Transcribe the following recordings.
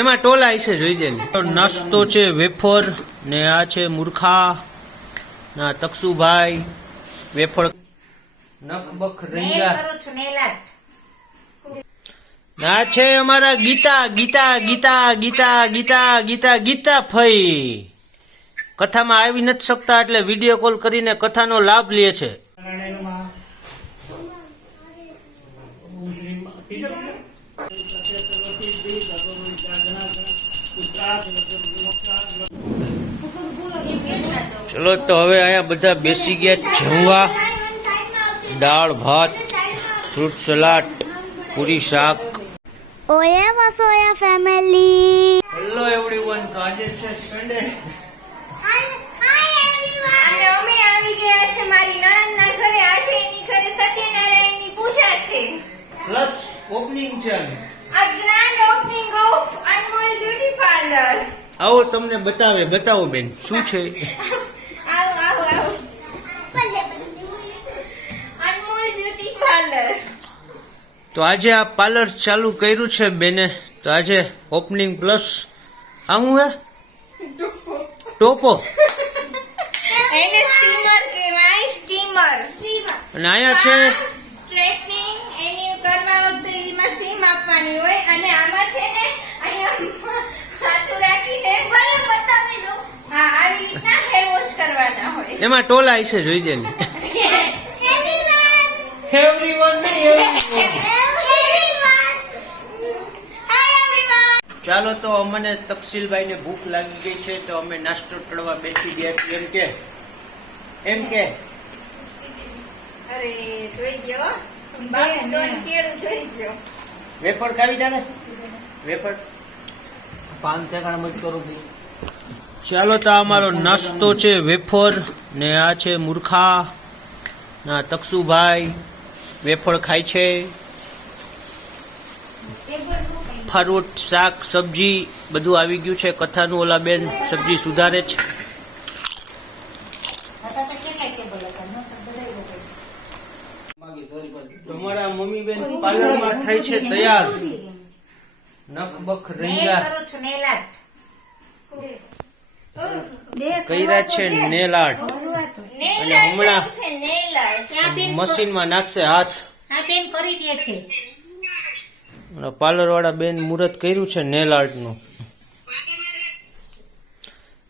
એમાં ટોલા છે જોઈ દે. નાસ્તો છે વેફર ને આ છે મૂર્ખા ના તકસુભાઈ વેફર નખબખ રીંગા ના છે અમારા ગીતા ગીતા ગીતા ગીતા ગીતા ગીતા ગીતા ફઈ કથામાં આવી નથી શકતા એટલે વિડીયો કોલ કરીને કથાનો લાભ લે છે. ચલો તો હવે અહીંયા બધા બેસી ગયા જમવા. દાળ ભાત ફ્રૂટ સલાડ પૂરી શાક. ઓયા વસોયા ફેમિલી. Hello everyone. તો આજે છે સન્ડે. Hi everyone. અમે આવી ગયા છે મારી નણંદના ઘરે. આજે એની ઘરે સત્યનારાયણની પૂજા છે પ્લસ ઓપનિંગ છે. આ grand opening of Anmol beauty parlour. આવો તમને બતાવો બેન શું છે. આવો આવો આવો. અનમોલ બ્યુટી પાર્લર. તો આજે આ પાર્લર ચાલુ કર્યું છે બેને. તો આજે ઓપનિંગ પ્લસ આવું હે ટોપો એને સ્ટીમર કહેવાય. સ્ટીમર. અને અહીંયા છે સ્ટ્રેટનિંગ. એની કરવા વખતે એમાં સ્ટીમ આપવાની હોય અને આમાં છે ને અહીંયા હાથું રાખીને બતાવી દો. હા, આવી રીતના હેર વોશ કરવાના હોય. એમાં ટોલા છે જોઈ દે. ચાલો તો અમને તકસીલભાઈ ને ભૂખ લાગી ગઈ છે તો અમે નાસ્તો ટળવા બેસી ગયા છીએ. એમ કે અરે જોઈ ગયો બાપ ડોન કેળું જોઈ ગયો. વેફર ખાવી જાને વેફર પાન ઠેકાણા મત કરો. ચાલો તો અમારો નાસ્તો છે વેફર ને આ છે મૂર્ખા ના તકસુભાઈ વેફર ખાય છે. ફ્રૂટ શાક સબ્જી બધું આવી ગયું છે. કથાનું ઓલા બેન સબ્જી સુધારે છે. તમારા મમ્મી બેન પાર્લરમાં થાય છે તૈયાર. નખબખ રીંગા કર્યા છે નેલ આર્ટ અને હમણાં મશીનમાં નાખશે હાથ. પાર્લર વાળા બેન મુહૂર્ત કર્યું છે નેલ આર્ટ નું.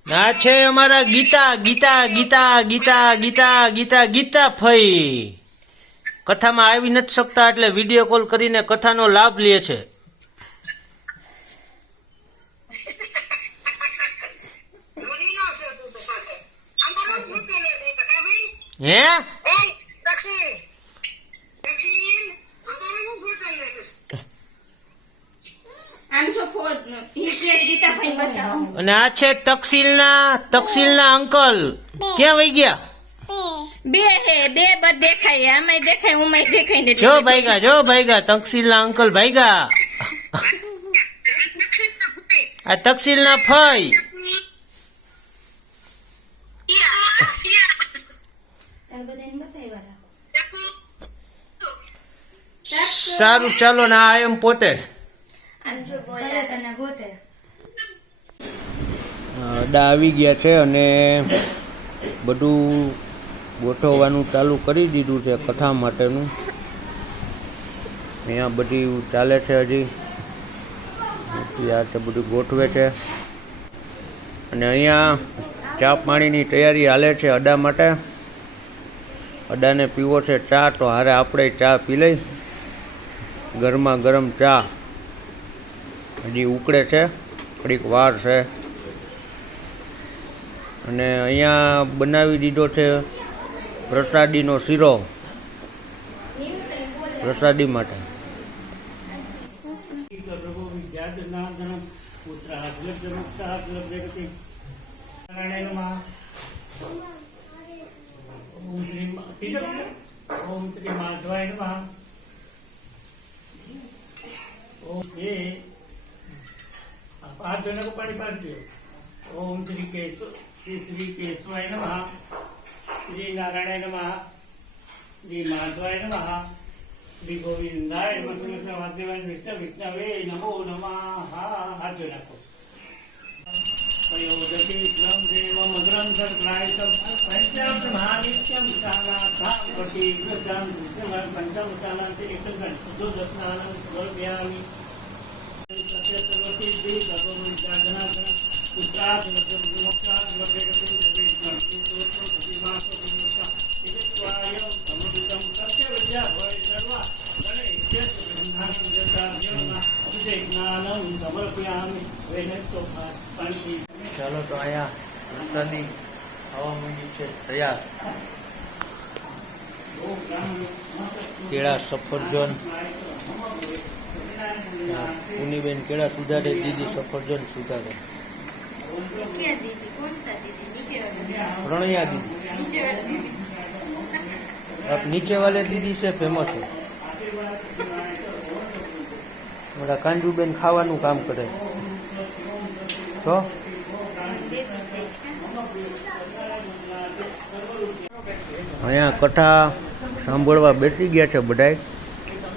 ના છે અમારા ગીતા ગીતા ગીતા ગીતા ગીતા ગીતા ગીતા ફઈ કથામાં આવી નથી શકતા એટલે વિડીયો કોલ કરીને કથાનો લાભ લે છે. હે અને આ છે તકસીલના અંકલ. ક્યાં વહી ગયા? બે દેખાય. આમાં દેખાય ઉમાય દેખાય. જો ભાઈગા તકસીલના અંકલ ભાઈગા. આ તકસીલના ફઈ. સારું ચાલો ને આ એમ પોતે અડા આવી ગયા છે અને બધું ગોઠવવાનું ચાલુ કરી દીધું છે કથા માટેનું. અહીંયા બધી ચાલે છે હજી. આ છે બધું ગોઠવે છે અને અહીંયા ચા પાણીની તૈયારી હાલે છે અડા માટે. અડાને પીવો છે ચા તો હારે આપણે ચા પી લઈ. ગરમા ગરમ ચા હજી ઉકળે છે. થોડીક વાર છે અને અહીંયા બનાવી દીધો છે પ્રસાદીનો શીરો પ્રસાદી માટે. ओम श्री माधवाय नमः। ओम ये हाथ धोने को पानी पार दियो। ओम श्री केशवाय नमः। श्री नारायणाय नमः। श्री माधवाय नमः। શ્રી ગોવિંદાય નમઃ વાસુદેવાય વિષ્ણુ વિષ્ણવે નમો નમઃ હા હાથ જોઈ નાખો પ્રયોજતી ત્રમ દેવમ ગ્રંથર પ્રાયતમ પંચામ મહાનિત્યમ સાનાથા વટી ગજાન પંચમ સાનાંતે એકગણ શુદ્ધ દસનાનંદ સ્વર્ગયામી સત્ય સર્વતી દી ભગવાન જાગના ગણ પુત્રાદ મોક્ષાદ વગેરે જપે ગણતિ તો પ્રતિમાસ વિમુક્તા ઇત્વાયમ સમુદ્રમ સત્ય વિદ્યા ભય સર્વા ગણે ઇત્યત બ્રહ્માનંદ જતા દેવના ઉદય જ્ઞાનમ સમર્પયામિ વેદતો પાંચી. ચાલો તો અહીંયા વરસાદની હવા માંડી છે તૈયાર. કેળા સફરજન ઉનીબેન કેળા સુધારે, દીદી સફરજન સુધારે. क्या दीदी कौन सा दीदी नीचे वाली પ્રણયા દીદી, नीचे वाली दीदी आप नीचे वाले दीदी से फेमस है. ઓલા કાંજુબેન ખાવાનું કામ કરે તો અહીંયા કથા સાંભળવા બેસી ગયા છે બધાય.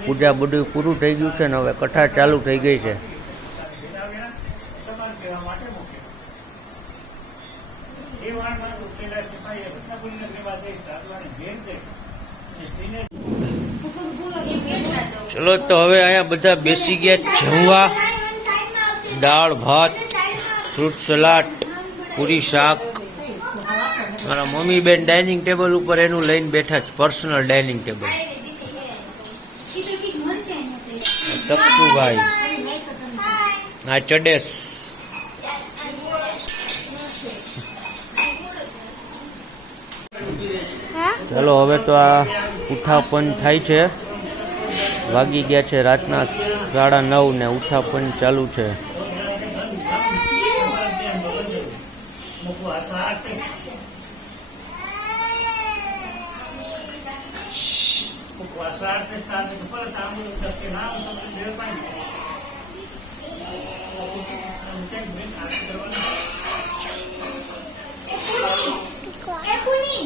પૂજા બધું પૂરું થઈ ગયું છે ને હવે કથા ચાલુ થઈ ગઈ છે. ચલો તો હવે અહીંયા બધા બેસી ગયા જમવા. દાળ ભાત, ફ્રૂટ સલાડ, પૂરી શાક. મારા મમ્મી બેન ડાઇનિંગ ટેબલ ઉપર એનું લઈને બેઠા છે, પર્સનલ ડાઇનિંગ ટેબલ. તપતુભાઈ આ ચડેસ. ચાલો હવે તો આ ઉઠાપન થાય છે. વાગી ગયા છે રાતના 9:30 ને ઉઠાપન ચાલુ છે. Epuni.